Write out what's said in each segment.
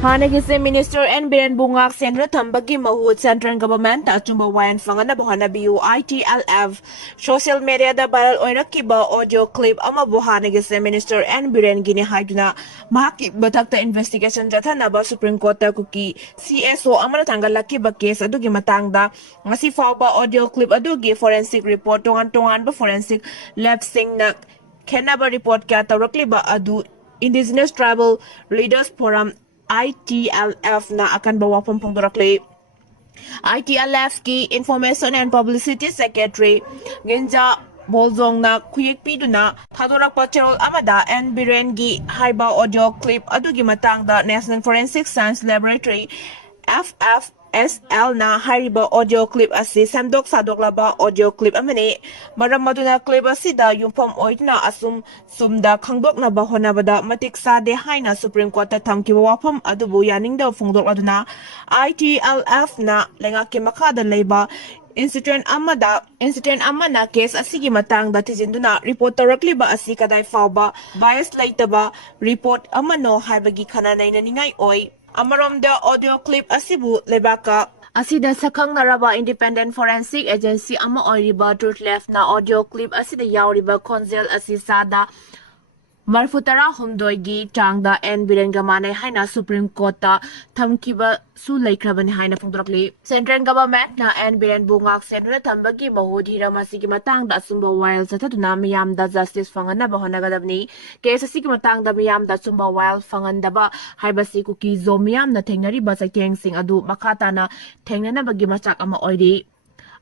Hanagise Minister and Biren Bungak Sendra Tambagi Mahut Central Government Achumba Wayel Phangnaba Taksinkhre ITLF Social Media da Viral Oina Kiba Audio Clip Ama Hanagise Minister and Biren Gini Haiduna Mahaki Batakta Investigation Jatanaba Supreme Court Kuki CSO Amana Tangalaki ba case adugi matangda Masi Fauba Audio Clip adugi Forensic Report Tongan ba Forensic Lab Singna Kenaba Report Kata Rokliba Adu Indigenous Tribal Leaders Forum ITLF na akan bawa pengdorakli ITLF ki Information and Publicity Secretary Ginja Bolzong na kuyik piduna thadorak pachol amada and birengi haiba audio clip adugi matangda National Forensic Science Laboratory FFSL na hariba audio clip asi samdok sadoklaba audio clip amani maram maduna clip asida yumpham oitna asum sumda khangdok na ba honabada matik sade haina Supreme Court ta thamki wafam adubu yaningda phongdok aduna ITLF na lenga ki makada leiba Incident amana case asigi matang da tijinduna report tarakli ba asi kadai fauba bias laitaba report amano haibagi khana naina ningai oi amarom da audio clip asibu lebaka asida sakang naraba Independent Forensic Agency ama oiriba Truth Left na audio clip asida yauriba konzel asisada Marfutara Humdoigi Changda and Birengamane Haina Supreme Court Tamkiba Su Laikraban Haina Fundrakli. Central Government na and Biren Bungak Senator Tambagi Mahud Hiramasi Matang da Sumba Wayel Satatuna Miam da Justice Phangnaba Hanagadabni, Case Sikimatang da Miam da Sumba Wayel Phangnaba Haibasi Kuki Zomiam na Tenari Basakeng Sing Adu Makatana Tengana Bagimachak Ama Oidi.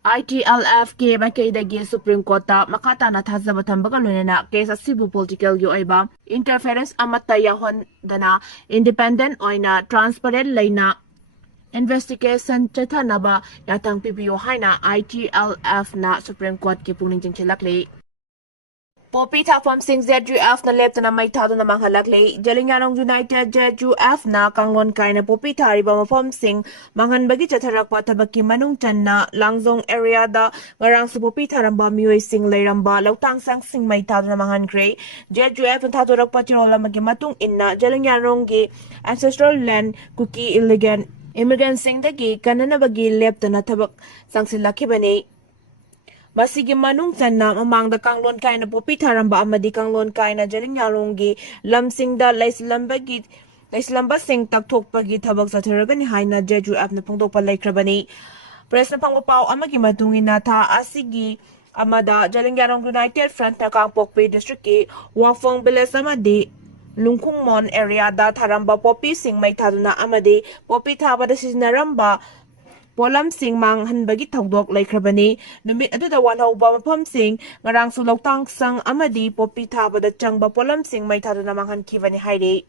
ITLF ke Makaidagi Supreme Court makata na thazaba tambaga lunena case asibu political yu aiba interference amata yahon dana independent oina transparent laina investigation chathanaba yatang PPO haina ITLF na Supreme Court ki pungning jingchilakli Popi THAFAM Sing ZUF na left na may tado na manghalakli. Jalinganong United ZUF na Kanglon Kaire Popi Tariba Mapom Sing Manghan bagi chatarak patabaki manung chan na Langzong area da ngarang sa Popi Taramba Miyoy Sing Layramba Lautang Sang Sing may tado na MANGHAN ZUF ang tatorak patirola magimatong inna Jalinganong gi ancestral land Kuki illegal immigrant Sing dagi kanana bagi left na tabak sang silaki bani. Masigi manung sanna mamang da Kanglon Kaire Popi Taramba amadi Kanglon Kaire Jalinganonggi lamsingda laislamba sing takthok pagi thabak satharagani haina ZUF na pungdopa laikrabani press na pangpaw amagi matungina tha asigi amada Jalinganong United Front na Kangpokpi District ki Wafong Biles amadi Lungkungmon area da Tharamba Popi Sing may thaduna amadi Popi Thabada sisinaramba Polam Sing MANGHAN bagi thogdok laikrabani numit aduda wanhauba mapam Sing ngarang sulawtang sang amadi Popi Thabada changba Polam Sing may thaduna MANGHAN kivani haide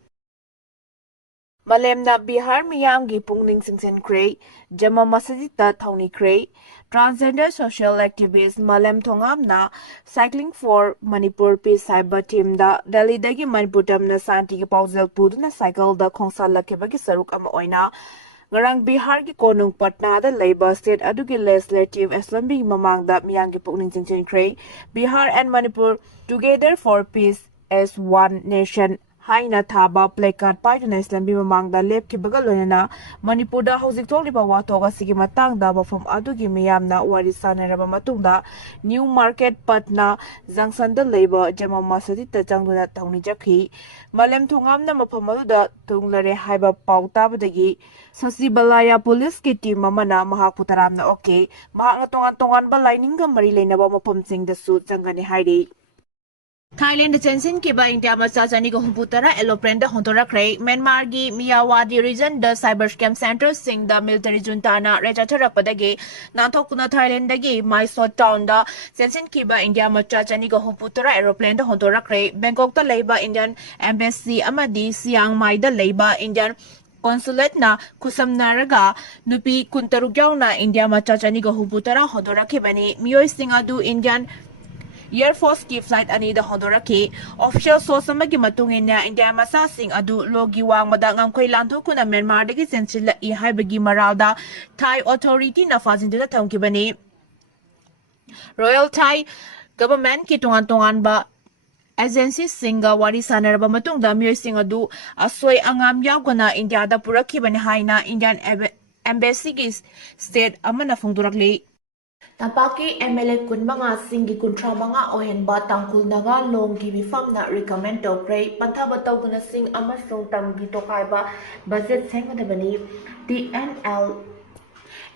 Malemna Bihar miyamgi pungning Taksinkhre jama masajita Taksinkhre transgender social activist Malem Thongamna cycling for Manipur peace cyber team da Delhi dagi Manipur tamna santi ki pausel puduna cycle da khongsal lakebagi saruk ama oina Ngarang Bihar ki konung Patna da Labour State adugi legislative assembly mamang da miyang ki pungning Taksinkhre Bihar and Manipur together for peace as one nation haina thaba placard paiduna assembly mamang da lep ki bagalona Manipur da hojik tholiba watoga sigi matang da bafam adugi miyamna wari sanaraba matungda New Market Patna Junction da Labour jama masadi ta changduna tawni jakhi Malem Thongamna mafam aduda tunglare haiba pautabadagi Sasibalaya police ki team mamana mahak putaramna okay mahak tongan ba lining ga mari leinaba mafam sing da su changani hairi Thailand Semjin ki ba India Masajani ko humputara eloprenda hontorakre Myanmar gi Miyawadi region the cyber scam center sing the military junta na rejathara padage nanthokuna Thailand dagi Mysore town da Semjin ki ba India Masajani ko humputara aeroplane da hontorakre Bangkok ta leiba Indian embassy amadi Siang Mai da leiba Indian Consulate na kusamnaraga nupi kuntarugyaw na India Masajani ko humputara hontorakibani miyoy sing adu Indian Air Force ki flight ani da Hondoraki official source amagi matungin na India masasing adu logi wang madangam koi lanto kuna Myanmar dagi sensila I haibagi maralda Thai authority na fazin da tangkibani Royal Thai government ki tungan ba agency-singa wari sanaraba matungda myoy-sing adu asoi angam yaugana India-da purakibani haina Indian Embassy-gi state amana phongdorakli. Tapaki MLA kunmanga singi kuntra manga ohenba tangkul naga longgi mifamna recommend tokre panthaba tawduna sing amasung tamgi tokaiba budget sengmadabani TNL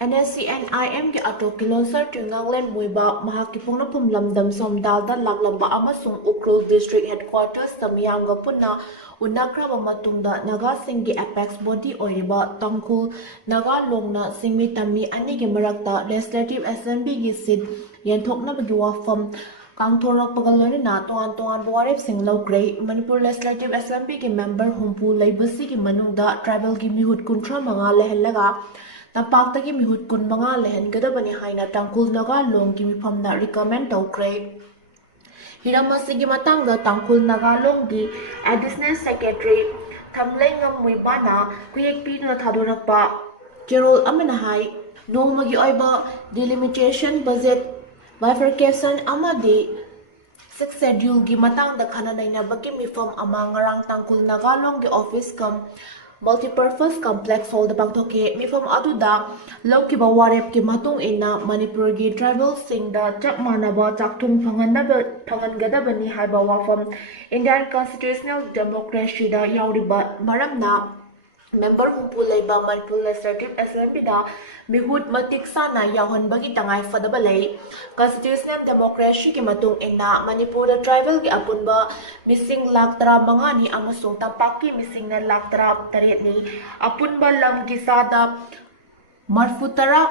NSCNIM ki ato kilonsar Nganglen Muiba mahaki pungna pumlamdam somdalda laglamba amasung Ukrul District Headquarters tamiyanga punna unakraba matungda naga singi apex body oiriba tangkul naga longna singmi tammi anigi marakta legislative assembly gi sit yenthoknabagi wafam Kangthorak pagalorina toan buarep sing lawgrey Manipur legislative assembly gi member humpu laibasi gi manungda tribal gi mihut kuntra manga lehellaga Napaktagi mihut kun mga lehen gadabani haina tangkul naga long gi mifamna recommend tawkre. Hiramasigi matangda tangkul naga long gi additional secretary thamlay ngam muibana kuyek pino thadorakpa Gerald Aminahai nongmagi oiba delimitation budget bifurcation amadi sixth schedule gi matangda khananaina baki mifam ama ngarang tangkul naga long gi office kam multi-purpose complex hall da pangthoke mifam aduda lawkiba warep ki matung ina Manipur gi tribal sing da chap manaba chakthung phangangadabani haiba wafam Indian constitutional democracy da yauriba maramna member humpu leiba Manipur legislative assembly da mihut matik sana yauhanbagi tangai fadaba lei constitutional democracy ki matung ina Manipur da tribal gi apunba missing lakh tara mangani amasung tapaki missing na lakh tara taret ni apunba lam gi sada marfutara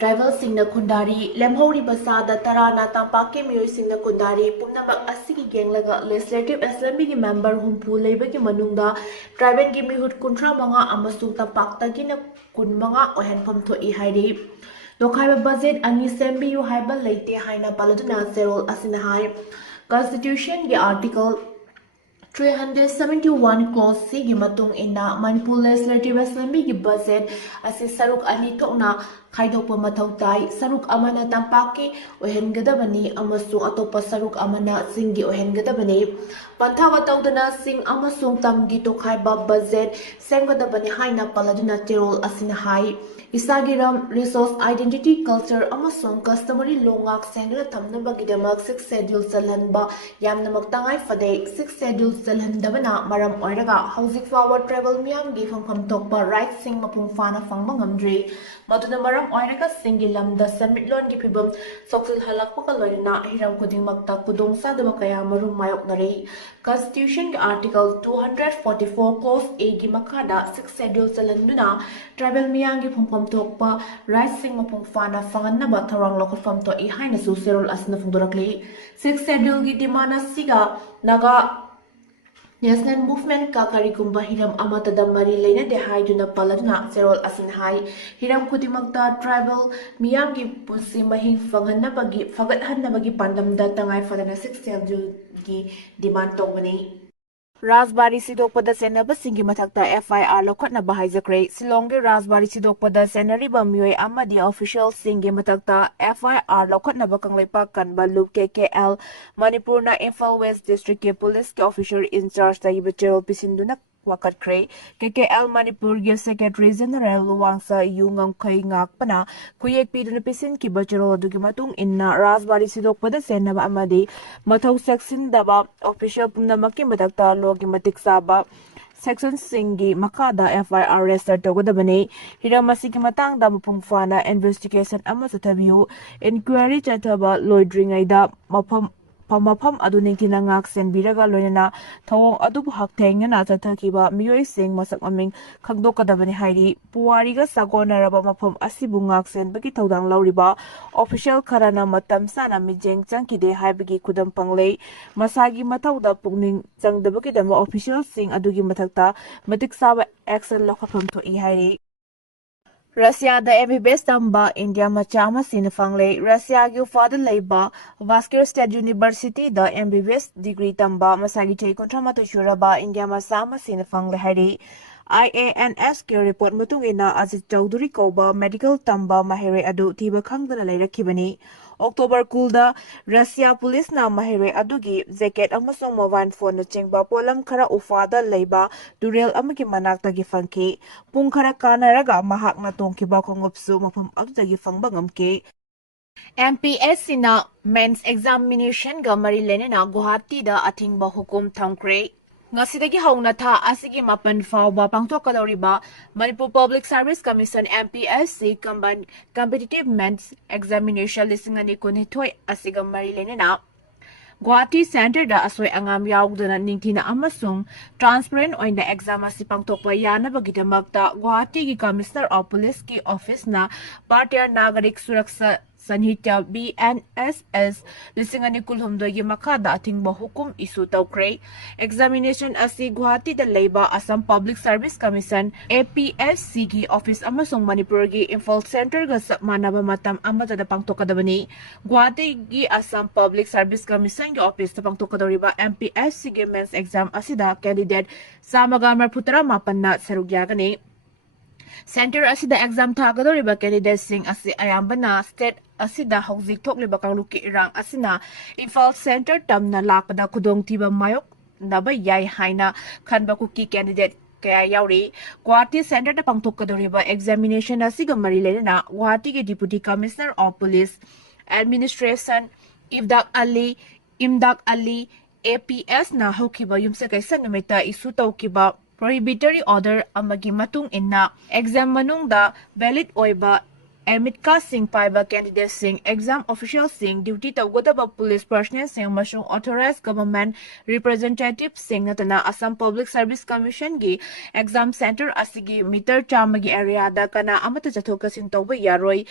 tribal singna kundari lemhori basada tarana tampaki miyoi singna kundari pumnamak asigi genglaga legislative assembly gi member humpu leibagi manungda tribal gi mihut kuntra manga amasung tampakta gina kun manga ohenpham thoi hairi lokhaiba budget ani sembiyu haiba leite haina paladuna serol asina hai constitution gi article 371 clause C gi matung ina Manipur legislative assembly gi budget asi saruk ani thokna khaidokpa mathau tai saruk amana tampaki ohengadabani amasung atopa saruk amana singi ohengadabani panthawa tawdana sing amasung tamgi tokhaiba budget senggadabani haina paladuna terol asina hai Isagiram resource identity culture amasung customary longak sengra thamnabagidamag 6 schedule salhanba yamnamak tangai fade 6 schedule salhandabana maram oiraga hauzik fawa travel miyam gi phangpham tokpa right sing mapung fana phangma ngamdri maduna maram oiraga singilam da samitlon gi phibam soksil halakpa ka loina hiram kudingmakta kudong sadaba kaya marum mayok nare constitution gi article 244 clause A gi makada 6 schedule salhanduna tribal miyam gi phangpham tokpa right sing mapung fana Phangnaba tharang lokhotfam to I haina su serol asna phungdorakli 6 schedule gi dimana siga naga national movement ka karigumba hiram amata da mari leina de haiduna paladuna serol asin hai hiram kudimakta tribal miyam gi pusi mahing Phangnabagi fagathanabagi pandamda tangai fadana 6 schedule gi demand tawani Rajbari Sidokpada Senaba Singi Matakta FIR Lokatna Bahaijakre Silongi Rajbari Sidokpada Senariba Mui Amadi official Singi Matakta FIR Lokatna Bakanglepa Kanba Loop KKL Manipurna Imphal West District ke Police ke officer in charge da Ibacherol Pisinduna Wakatkre KKL Manipur ge Secretary General Luwangsa Yungam Kai Ngakpana Kuyek Piduna Pisin ki Bacherol adugi matung inna Rajbari Sidokpada Senaba Amadi Mathau Seksin Daba official Pumnamaki Matakta Logi Matik Saba Section Singi Makada FIR register Togodabani Hiramasi Matang da Mapung Fana investigation Amasatabiu inquiry Chataba Lloydringaida Mapam aduning tinangak senbiraga loinana thawong adubu haktengna chathakiba miyoi sing masak maming khangdokadabani hairi puwariga sagonaraba mapam asibungak senbagi thodang lauriba official kharana matam sana mijeng changkide haibagi kudam panglei masagi mathauda pungning changdabagi dama official sing adugi mathakta matik saba action lokhapham thoi hairi Russia da MBBS tamba India machama sinafangle Russia gi father leiba Vascular State University da MBBS degree tamba masagi chei kontramato shuraba India masama sinafangle hari IANS ke report matungina Ajit Chowdhury koba medical tamba mahere adu thiba khangdana leirakibani October kulda Russia police na mahire adugi jacket amasong mobile phone na chingba polam khara ufada leiba turel amagi manaktagi fangki pung khara kanaraga mahakna tongkiba khongopsu mafam adudagi fangba ngamke MPSC na men's examination ga mari lenena Guwahati da athingba hukum thamkhre ngasidagi hauna tha asigi mapan fawba pangthokadoriba Manipur Public Service Commission MPSC competitive men's examination lisingani kunithoi asiga mari lenena Guwahati Center da asoi angam yaugdana ningthina amasung transparent oina exam asi pangthokpa yanabagidamagta Guwahati gi Commissioner of Police ki office na Bharatiya Nagarik Suraksha Sanhitya BNSS lisingani kulhumdoi gi makada athingba hukum isu tawkre examination asi Guwahati da leiba Assam Public Service Commission APSC gi office amasung Manipur gi Info Center ga manaba matam amada da pangthokadabani Guwahati gi Assam Public Service Commission gi office ta pangthokadoriba MPSC gi men's exam asida candidate samaga marputara mapanna sarugyagani Center asida exam thagadoriba candidates sing asi ayambana state asida hojik thokliba kangluki irang asina Info Center tamna lakpada khudongtiba mayok naba yai haina khanba Kuki candidate kaya yauri Guwahati Center ta pangthokadoriba examination asiga mari lena Guwahati gi Deputy Commissioner of Police Administration Imdak Ali APS na hokiba yumsa kaisa numita isu tawkiba prohibitory order amagi matung inna exam manungda valid oiba Emitka sing paiba candidates sing exam officials sing duty tawgodaba police personnel sing masung authorized government representative sing natana Assam Public Service Commission gi exam center asigi meter chamagi area da kana amata jathokasin tawba yaroi